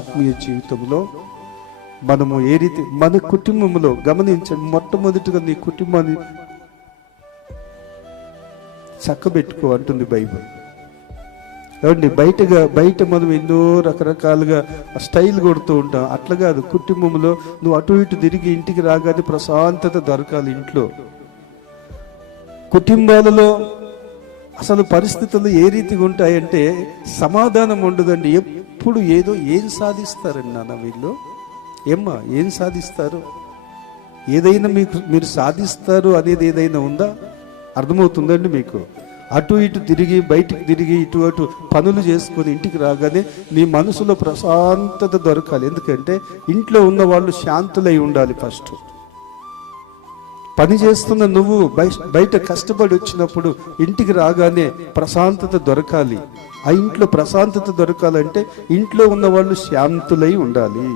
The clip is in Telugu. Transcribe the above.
ఆత్మీయ జీవితంలో మనము ఏ రీతి మన కుటుంబంలో గమనించండి, మొట్టమొదటిగా నీ కుటుంబాన్ని చక్కబెట్టుకో అంటుంది బైబిల్. ఏమండి, బయట మనం ఎన్నో రకరకాలుగా స్టైల్ కొడుతూ ఉంటాం. అట్లా కాదు, కుటుంబంలో నువ్వు అటు ఇటు తిరిగి ఇంటికి రాగానే ప్రశాంతత దొరకాలి. ఇంట్లో కుటుంబాలలో అసలు పరిస్థితులు ఏ రీతిగా ఉంటాయంటే సమాధానం ఉండదండి. ఎప్పుడు ఏం సాధిస్తారండి నాన్న వీళ్ళు, ఏమ్మా ఏం సాధిస్తారు, ఏదైనా మీరు సాధిస్తారు అనేది ఏదైనా ఉందా? అర్థమవుతుందండి మీకు? అటు ఇటు తిరిగి బయటికి తిరిగి ఇటు అటు పనులు చేసుకొని ఇంటికి రాగానే నీ మనసులో ప్రశాంతత దొరకాలి. ఎందుకంటే ఇంట్లో ఉన్న వాళ్ళు శాంతులై ఉండాలి. ఫస్ట్ పని చేస్తున్న నువ్వు బయట కష్టపడి వచ్చినప్పుడు ఇంటికి రాగానే ప్రశాంతత దొరకాలి. ఆ ఇంట్లో ప్రశాంతత దొరకాలంటే ఇంట్లో ఉన్న వాళ్ళు శాంతులై ఉండాలి.